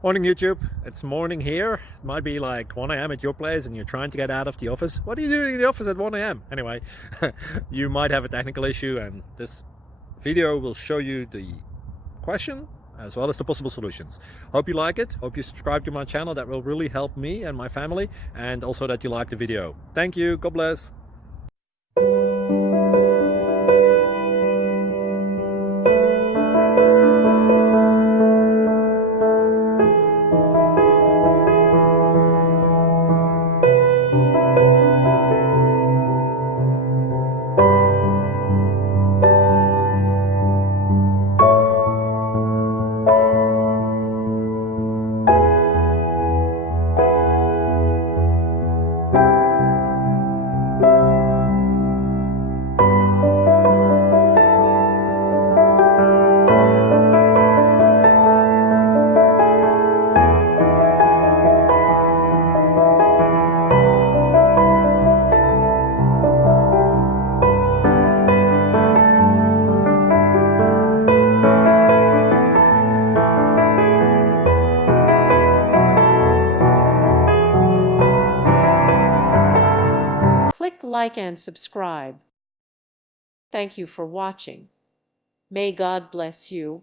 Morning YouTube, it's morning here. It might be like 1 a.m. at your place and you're trying to get out of the office. What are you doing in the office at 1 a.m.? Anyway, you might have a technical issue and this video will show you the question as well as the possible solutions. Hope you like it, hope you subscribe to my channel. That will really help me and my family, and also that you like the video. Thank you, God bless. Click like and subscribe. Thank you for watching. May God bless you.